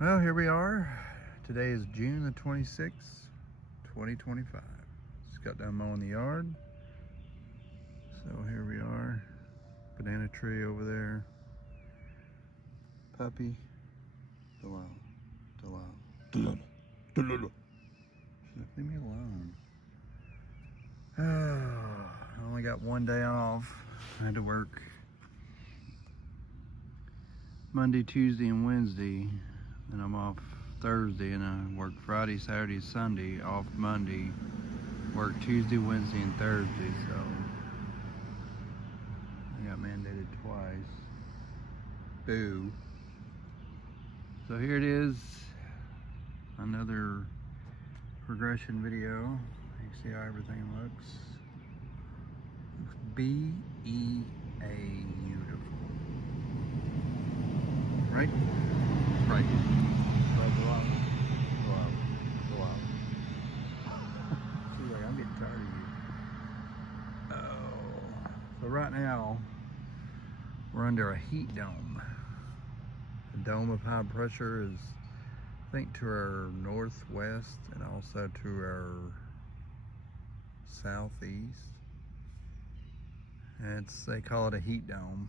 Well, here we are. Today is June the 26th, 2025. Just got done mowing the yard. So here we are. Banana tree over there. Puppy. Delilah. Delilah. Leave me alone. I only got one day off. I had to work Monday, Tuesday, and Wednesday. Then I'm off Thursday, and I work Friday, Saturday, Sunday, off Monday, work Tuesday, Wednesday, and Thursday, so I got mandated twice. Boo. So here it is, another progression video. You can see how everything looks. Looks B-E-A beautiful. Right? Right. Go out. See, I'm getting tired of you. Oh. So right now, we're under a heat dome. The dome of high pressure is, I think, to our northwest and also to our southeast. And they call it a heat dome.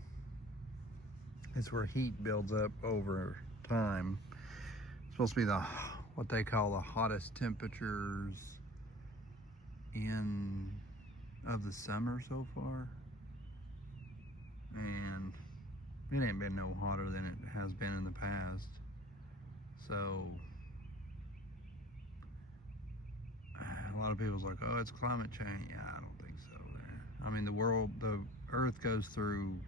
It's where heat builds up over time. It's supposed to be what they call the hottest temperatures of the summer so far. And it ain't been no hotter than it has been in the past. So a lot of people's like, oh, it's climate change. Yeah, I don't think so. I mean, the earth goes through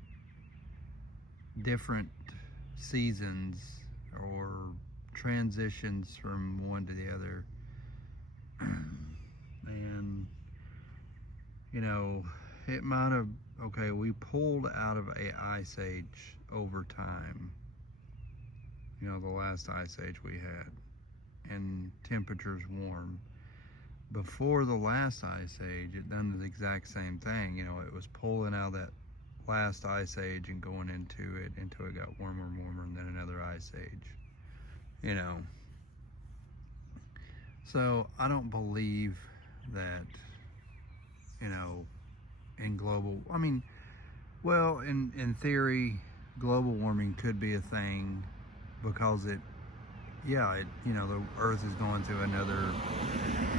different seasons or transitions from one to the other. And you know, it might have, okay, we pulled out of a ice age over time, you know, the last ice age we had, and temperatures warm. Before the last ice age, it done the exact same thing. You know, it was pulling out of that last ice age and going into it until it got warmer and warmer, and then another ice age, you know. So I don't believe that, you know, in theory, global warming could be a thing because you know, the earth is going through another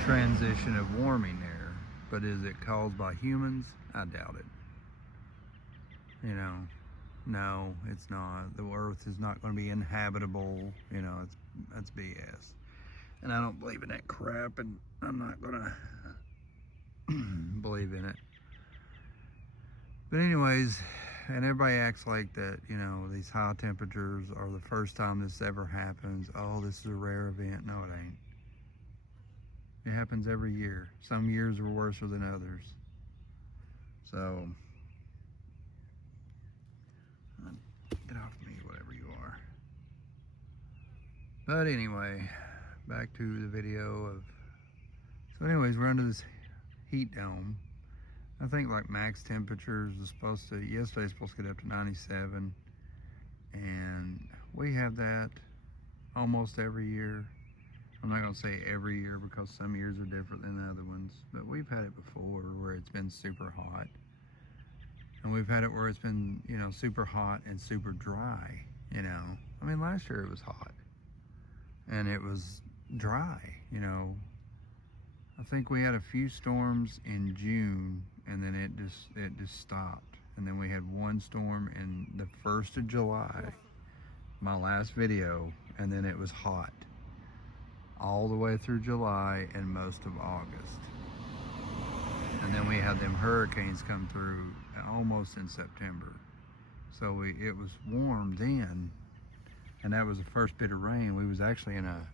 transition of warming there. But is it caused by humans? I doubt it. You know, no, it's not. The earth is not going to be inhabitable. You know, that's BS. And I don't believe in that crap, and I'm not going to believe in it. But anyways, and everybody acts like that, you know, these high temperatures are the first time this ever happens. Oh, this is a rare event. No, it ain't. It happens every year. Some years are worse than others. So, get off me, whatever you are. But anyway, back to the video of, so anyways, we're under this heat dome. I think like max temperatures is yesterday's supposed to get up to 97. And we have that almost every year. I'm not gonna say every year because some years are different than the other ones, but we've had it before where it's been super hot. And we've had it where it's been, you know, super hot and super dry, you know. I mean, last year it was hot and it was dry, you know. I think we had a few storms in June, and then it just stopped. And then we had one storm in the 1st of July, my last video, and then it was hot all the way through July and most of August. And then we had them hurricanes come through almost in September. So it was warm then, and that was the first bit of rain. We was actually in a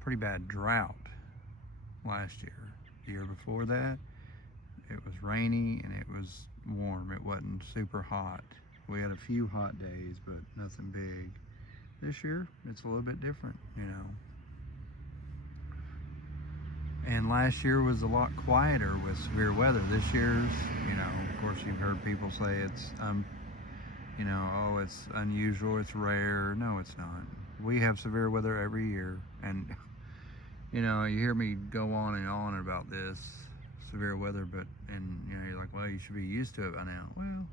pretty bad drought last year. The year before that, it was rainy and it was warm. It wasn't super hot. We had a few hot days, but nothing big. This year, it's a little bit different, you know. And last year was a lot quieter with severe weather. This year's, you know, of course you've heard people say it's, you know, oh, it's unusual, it's rare. No, it's not. we have severe weather every year, and you know, you hear me go on and on about this severe weather, but and you know, you're like, well, you should be used to it by now. Well,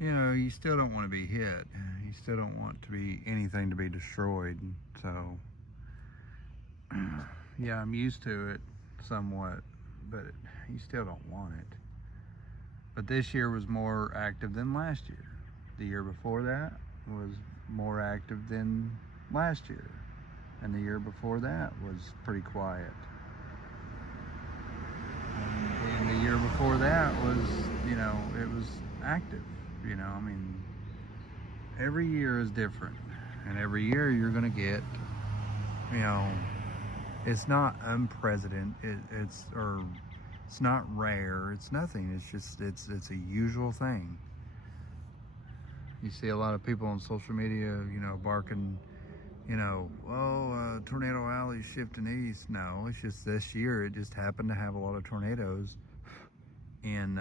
you know, you still don't want to be hit. You still don't want to be anything to be destroyed. So, yeah, I'm used to it somewhat, but you still don't want it. But this year was more active than last year. The year before that was more active than last year. And the year before that was pretty quiet. And the year before that was, you know, it was active. You know, I mean, every year is different. And every year you're going to get, you know, it's not unprecedented. It's not rare. It's nothing. It's just, it's a usual thing. You see a lot of people on social media, you know, barking, you know, oh, Tornado Alley's shifting east. No, it's just this year it just happened to have a lot of tornadoes in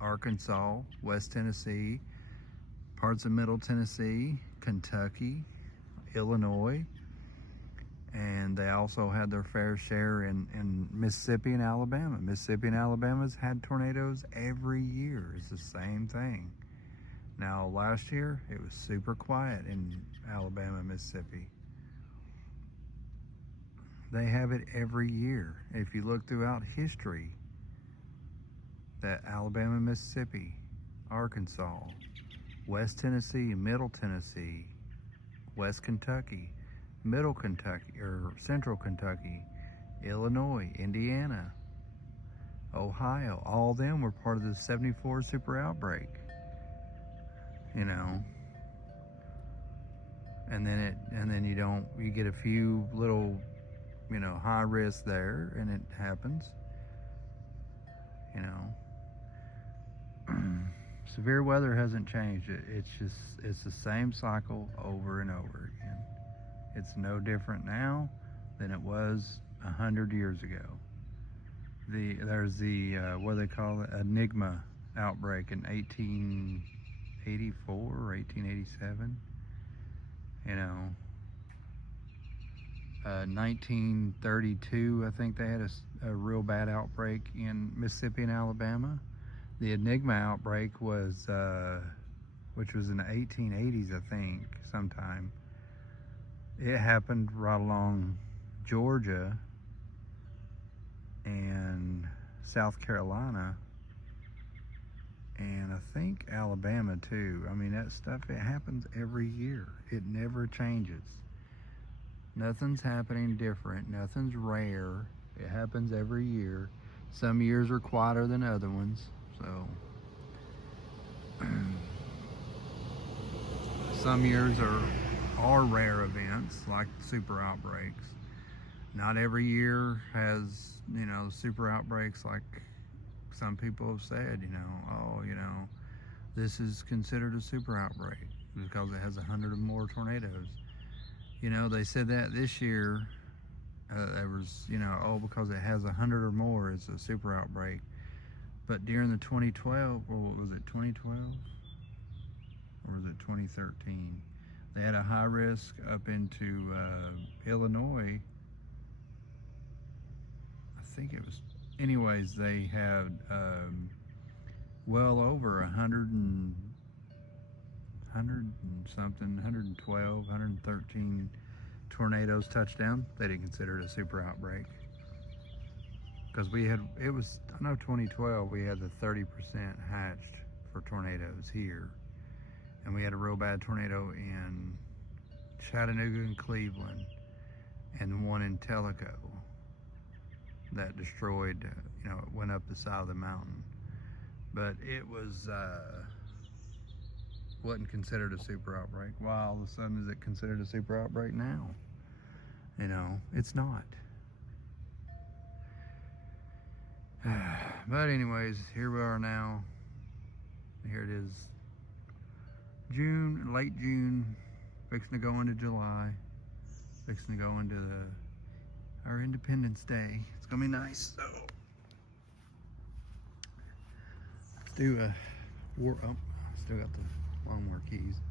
Arkansas, West Tennessee, parts of Middle Tennessee, Kentucky, Illinois, and they also had their fair share in Mississippi and Alabama. Mississippi and Alabama's had tornadoes every year. It's the same thing. Now, last year, it was super quiet in Alabama and Mississippi. They have it every year. If you look throughout history, that Alabama, Mississippi, Arkansas, West Tennessee, Middle Tennessee, West Kentucky, Middle Kentucky, or Central Kentucky, Illinois, Indiana, Ohio, all of them were part of the 74 super outbreak. You know, and then you get a few little, you know, high risk there, and it happens. You know, severe weather hasn't changed. It's the same cycle over and over again. It's no different now than it was 100 years ago. There's the what do they call it, Enigma outbreak in 1884 or 1887. You know, 1932, I think they had a real bad outbreak in Mississippi and Alabama. The Enigma outbreak was, which was in the 1880s, I think, sometime. It happened right along Georgia and South Carolina, and I think Alabama too. I mean, that stuff, it happens every year. It never changes. Nothing's happening different. Nothing's rare. It happens every year. Some years are quieter than other ones. So, some years are rare events like super outbreaks. Not every year has, you know, super outbreaks like some people have said, you know, oh, you know, this is considered a super outbreak because it has 100 or more tornadoes. You know, they said that this year, there was, you know, oh, because it has 100 or more, it's a super outbreak. But during the 2012, or what was it, 2012? Or was it 2013? They had a high risk up into Illinois. I think it was, anyways, they had well over 100 and something, 112, 113 tornadoes touched down. They didn't consider it a super outbreak. Because it was, I know 2012, we had the 30% hatched for tornadoes here. And we had a real bad tornado in Chattanooga and Cleveland, and one in Tellico that destroyed, you know, it went up the side of the mountain. But it wasn't considered a super outbreak. Why all of a sudden is it considered a super outbreak now? You know, it's not. But anyways, here we are now. Here it is, June, late June, fixing to go into July, fixing to go into our Independence Day. It's gonna be nice. So let's do a still got the lawnmower keys.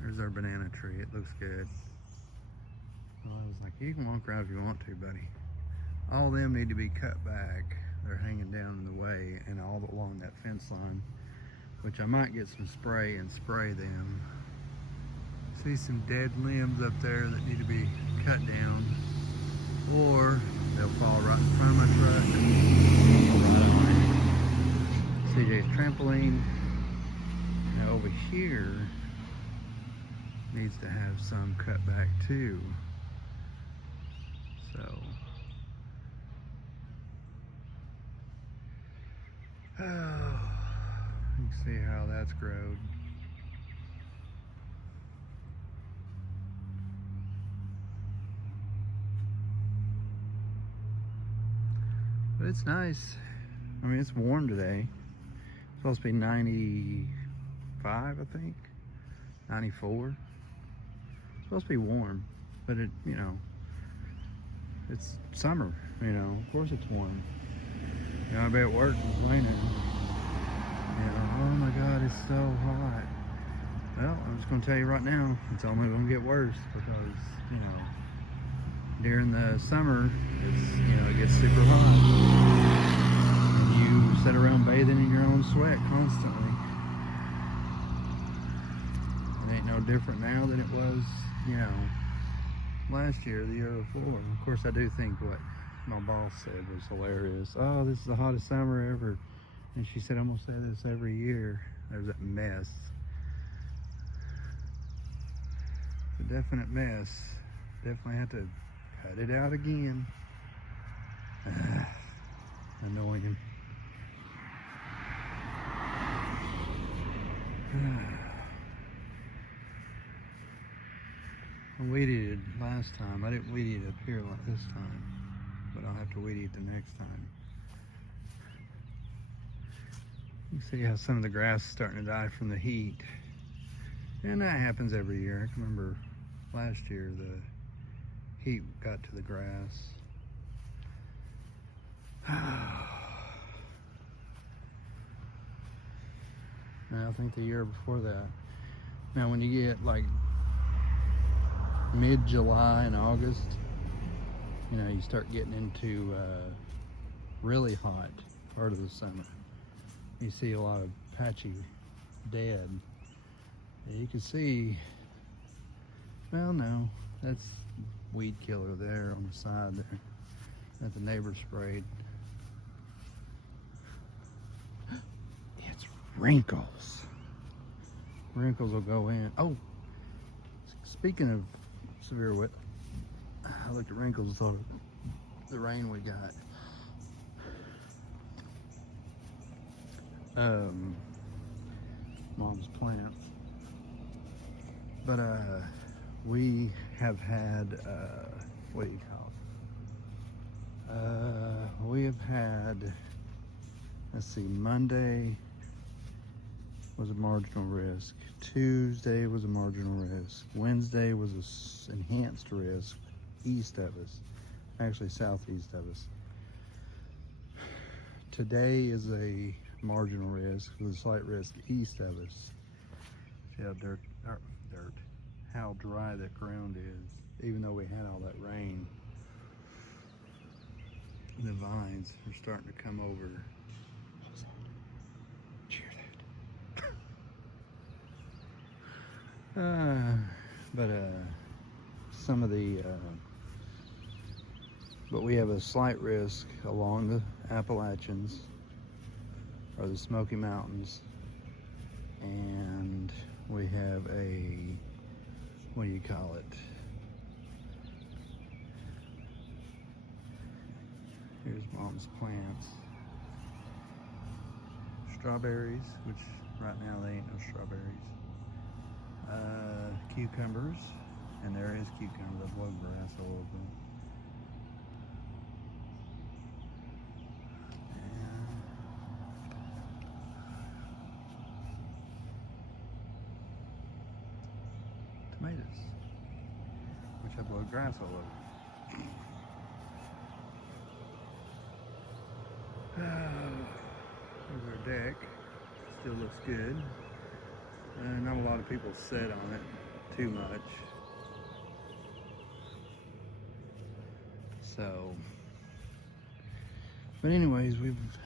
There's our banana tree. It looks good. Well, I was like, you can walk around if you want to, buddy. All of them need to be cut back. They're hanging down in the way and all along that fence line, which I might get some spray and spray them. See some dead limbs up there that need to be cut down, or they'll fall right in front of my truck. CJ's trampoline. Now over here needs to have some cut back too. So you can see how that's growed. But it's nice. I mean, it's warm today. It's supposed to be 95, I think. 94. It's supposed to be warm, but it, you know, it's summer, you know, of course it's warm. You know, I'll be at work complaining, you know, oh my God, it's so hot. Well, I'm just gonna tell you right now, it's only gonna get worse because, you know, during the summer, it's, you know, it gets super hot. And you sit around bathing in your own sweat constantly. It ain't no different now than it was, you know, last year, the year before. Of course, I do think what my boss said was hilarious. Oh, this is the hottest summer ever. And she said, I'm gonna say this every year. There's that mess. It's a definite mess. Definitely have to cut it out again. Annoying. I weed eated last time. I didn't weed eat up here like this time, but I'll have to weed eat the next time. You see how some of the grass is starting to die from the heat. And that happens every year. I can remember last year the heat got to the grass. Now I think the year before that. Now when you get like mid-July and August, you know, you start getting into really hot part of the summer. You see a lot of patchy dead. And you can see, well, no, that's weed killer there on the side there that the neighbor sprayed. It's wrinkles. Wrinkles will go in. Oh, speaking of severe wet, I looked at wrinkles and thought of the rain we got. Mom's plants. But we have had what do you call it? We have had, let's see, Monday was a marginal risk. Tuesday was a marginal risk. Wednesday was an enhanced risk east of us, actually southeast of us. Today is a marginal risk with a slight risk east of us. See how how dry that ground is. Even though we had all that rain, the vines are starting to come over. Cheer that. But some of the, but we have a slight risk along the Appalachians or the Smoky Mountains, and we have a, what do you call it? Here's Mom's plants. Strawberries, which right now they ain't no strawberries. Cucumbers, and there is cucumber. I blow grass all over them. Tomatoes, which I blow grass all over. There's our deck. Still looks good. Not a lot of people sit on it. too much. So, but anyways,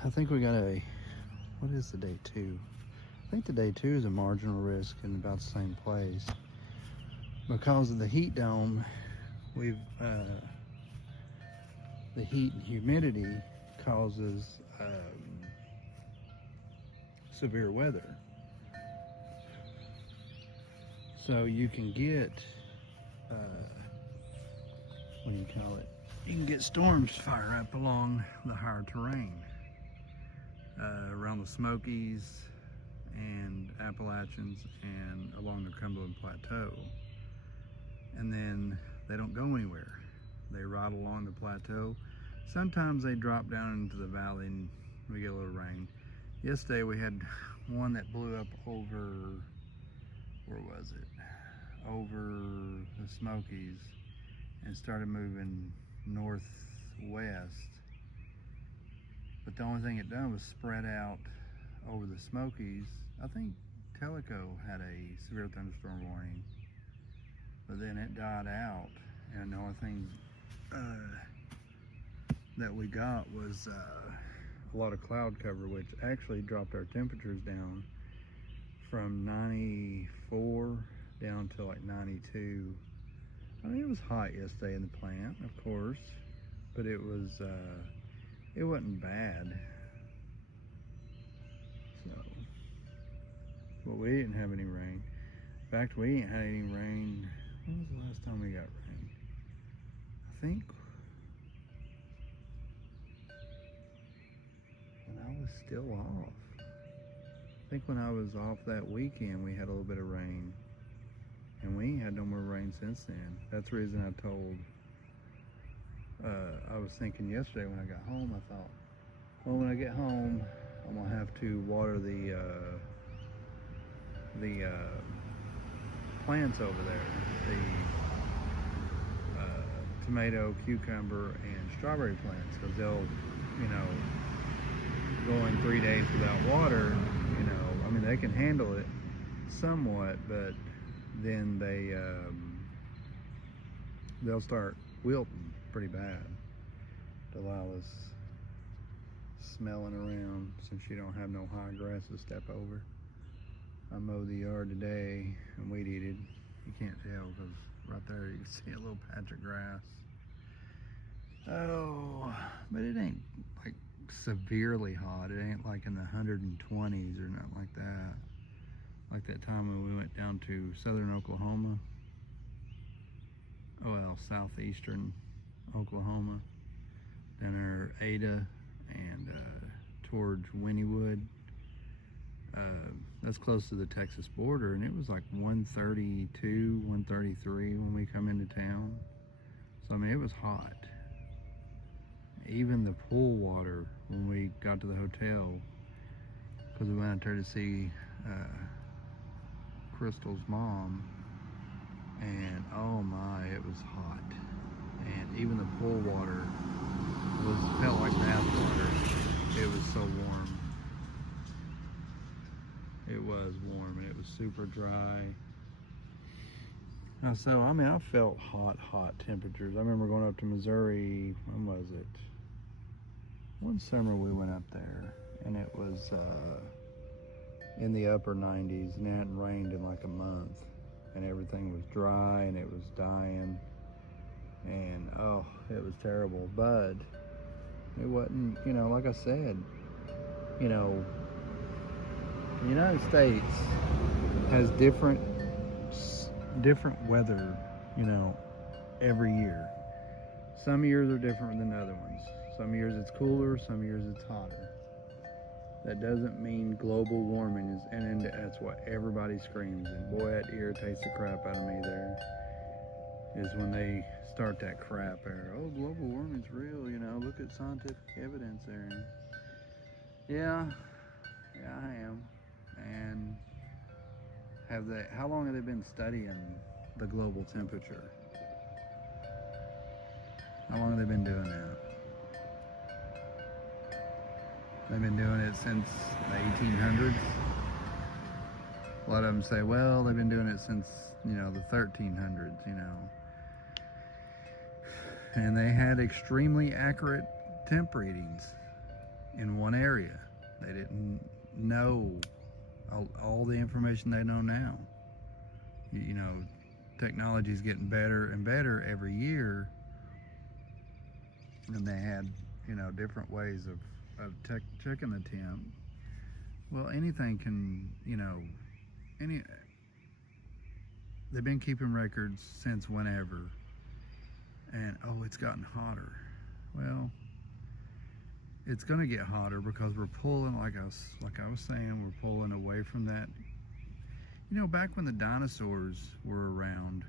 I think we got what is the day 2? I think the day 2 is a marginal risk in about the same place. Because of the heat dome, the heat and humidity causes severe weather. So you can get, what do you call it? You can get storms fire up along the higher terrain, around the Smokies and Appalachians and along the Cumberland Plateau. And then they don't go anywhere. They ride along the plateau. Sometimes they drop down into the valley and we get a little rain. Yesterday we had one that blew up over, where was it? Over the Smokies and started moving northwest. But the only thing it done was spread out over the Smokies. I think Tellico had a severe thunderstorm warning, but then it died out, and the only thing that we got was a lot of cloud cover, which actually dropped our temperatures down from 94 down to like 92. I mean, it was hot yesterday in the plant, of course, but it wasn't bad. So, but we didn't have any rain. In fact, we ain't had any rain. When was the last time we got rain? I think when I was still off. I think when I was off that weekend, we had a little bit of rain. And we ain't had no more rain since then. That's the reason I told, I was thinking yesterday when I got home, I thought, well, when I get home, I'm gonna have to water the plants over there, the tomato, cucumber, and strawberry plants, because they'll, go in 3 days without water. I mean, they can handle it somewhat, but then they'll start wilting pretty bad. Delilah's smelling around since you don't have no high grass to step over. I mowed the yard today and weed eated. You can't tell because right there you can see a little patch of grass. Oh, but it ain't like severely hot. It ain't like in the 120s or nothing like that. Like that time when we went down to southern Oklahoma. Well, southeastern Oklahoma. Then our Ada and towards Wynnewood. That's close to the Texas border, and it was like 132, 133 when we come into town. So I mean, it was hot. Even the pool water when we got to the hotel, because we went out there to see Crystal's mom, and oh my, it was hot. And even the pool water felt like bath water. It was so warm. It was warm, and it was super dry. So I mean, I felt hot temperatures. I remember going up to Missouri. When was it? One summer we went up there, and it was in the upper 90s, and it hadn't rained in like a month, and everything was dry and it was dying, and oh, it was terrible. But it wasn't, like I said, the United States has different weather, every year. Some years are different than other ones. Some years it's cooler, some years it's hotter. That doesn't mean global warming is, and that's what everybody screams. And boy, that irritates the crap out of me there, is when they start that crap there. Oh, global warming's real, look at scientific evidence there. Yeah, I am. And how long have they been studying the global temperature? How long have they been doing that? They've been doing it since the 1800s. A lot of them say, well, they've been doing it since, you know, the 1300s, you know. And they had extremely accurate temp readings in one area. They didn't know all the information they know now. You know, technology is getting better and better every year, and they had, you know, different ways of checking the temp. Well, anything can, you know, they've been keeping records since whenever, and oh, it's gotten hotter. Well, it's going to get hotter because we're pulling, like I was saying, we're pulling away from that. You know, back when the dinosaurs were around,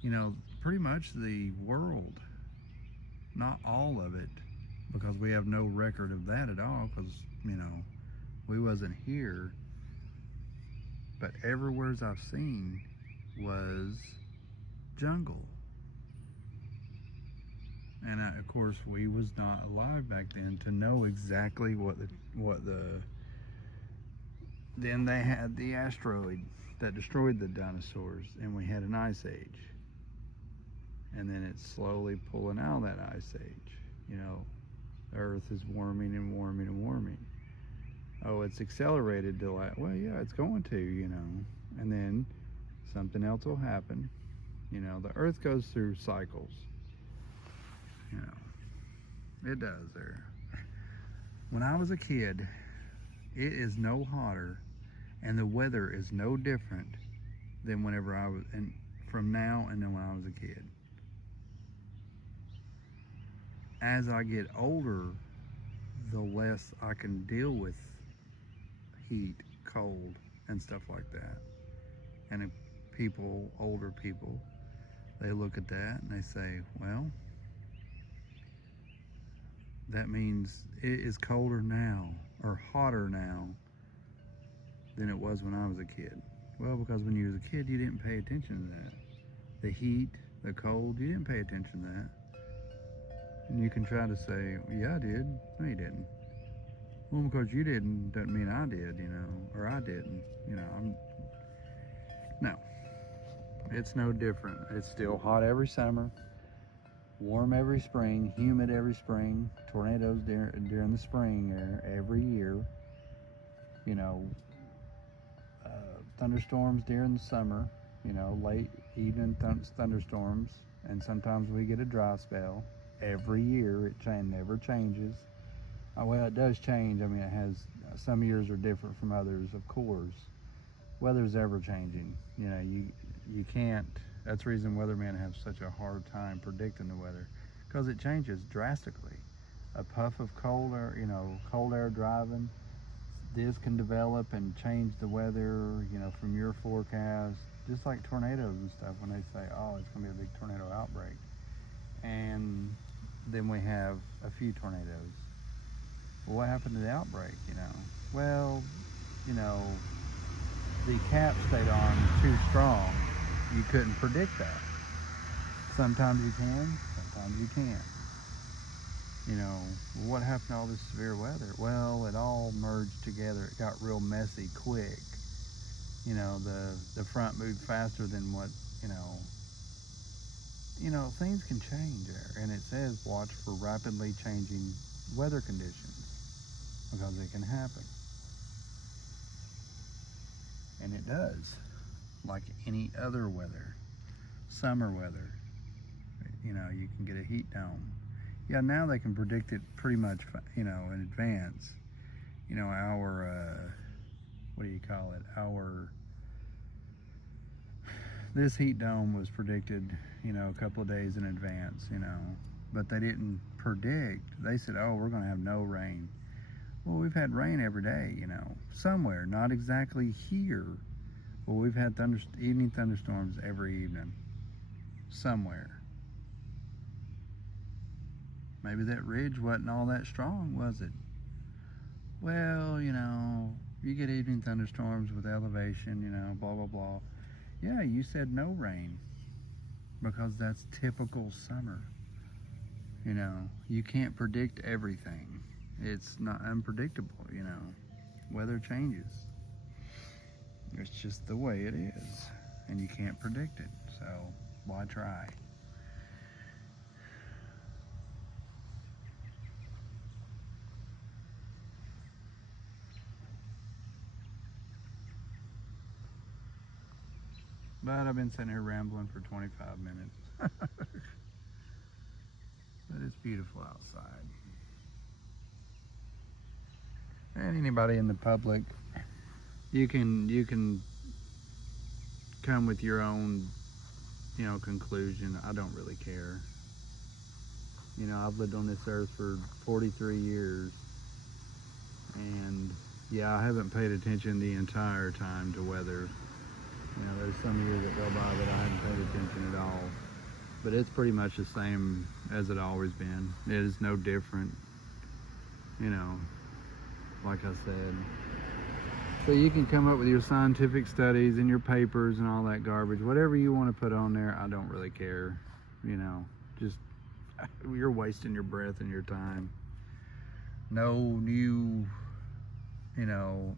you know, pretty much the world, not all of it, because we have no record of that at all, because, you know, we wasn't here, but everywhere I've seen was jungle. And of course, we was not alive back then to know exactly then they had the asteroid that destroyed the dinosaurs, and we had an ice age. And then it's slowly pulling out of that ice age. You know, the Earth is warming and warming and warming. Oh, it's accelerated to like, well, yeah, it's going to, you know. And then something else will happen. You know, the Earth goes through cycles. You know, it does there. When I was a kid, it is no hotter and the weather is no different than whenever I was, and from now and then when I was a kid. As I get older, the less I can deal with heat, cold, and stuff like that. And if people, older people, they look at that and they say, well, that means it is colder now or hotter now than it was when I was a kid. Well, because when you was a kid, you didn't pay attention to that. The heat, the cold, you didn't pay attention to that. And you can try to say, well, yeah, I did. No, you didn't. Well, because you didn't doesn't mean I did, you know, or I didn't, you know. No, it's no different. It's still hot every summer, warm every spring, humid every spring, tornadoes during the spring every year, you know, thunderstorms during the summer, you know, late evening thunderstorms, and sometimes we get a dry spell every year. It never changes. Well, it does change. I mean, it has, some years are different from others, of course. Weather's ever changing. You know, you can't, that's the reason weathermen have such a hard time predicting the weather, because it changes drastically. A puff of cold air, you know, cold air driving, this can develop and change the weather, you know, from your forecast, just like tornadoes and stuff. When they say, oh, it's going to be a big tornado outbreak, and then we have a few tornadoes. Well, what happened to the outbreak, you know? Well, you know, the cap stayed on too strong. You couldn't predict that. Sometimes you can, sometimes you can't. You know, what happened to all this severe weather? Well, it all merged together. It got real messy quick. You know, the front moved faster than what, you know, things can change there. And it says watch for rapidly changing weather conditions, because it can happen. And it does, like any other weather. Summer weather, you know, you can get a heat dome. Yeah, now they can predict it pretty much, you know, in advance. You know, what do you call it? This heat dome was predicted, you know, a couple of days in advance, you know, but they didn't predict. They said, oh, we're going to have no rain. Well, we've had rain every day, you know, somewhere, not exactly here. Well, we've had evening thunderstorms every evening, somewhere. Maybe that ridge wasn't all that strong, was it? Well, you know, you get evening thunderstorms with elevation, you know, blah, blah, blah. Yeah, you said no rain, because that's typical summer. You know, you can't predict everything. It's not unpredictable, you know. Weather changes. It's just the way it is, and you can't predict it, so why try? But I've been sitting here rambling for 25 minutes. But it's beautiful outside. And anybody in the public, you can come with your own, conclusion. I don't really care. I've lived on this earth for 43 years, and yeah, I haven't paid attention the entire time to weather. There's some years that go by that I haven't paid attention at all, but it's pretty much the same as it always been. It is no different, like I said. So you can come up with your scientific studies and your papers and all that garbage, whatever you want to put on there. I don't really care, just you're wasting your breath and your time. No new,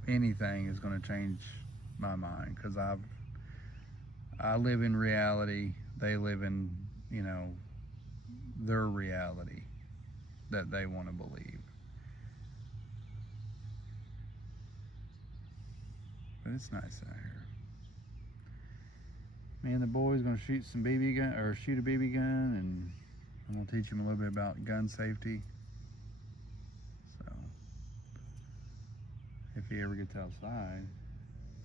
anything is going to change my mind, because I live in reality. They live in, their reality that they want to believe. But it's nice out here. Me and the boys gonna shoot a BB gun, and I'm gonna teach him a little bit about gun safety. So if he ever gets outside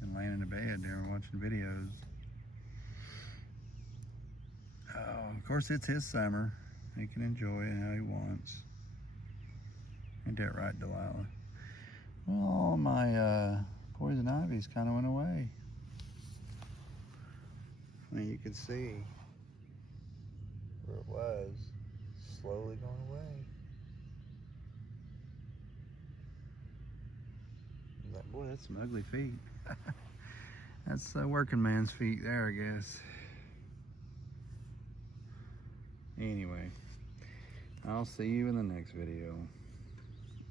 and laying in the bed there and watching videos. Oh, of course it's his summer. He can enjoy it how he wants. Ain't that right, Delilah? Well, all my poison ivy's kind of went away. You can see where it was slowly going away. Boy, that's some ugly feet. That's a working man's feet there, I guess. Anyway, I'll see you in the next video.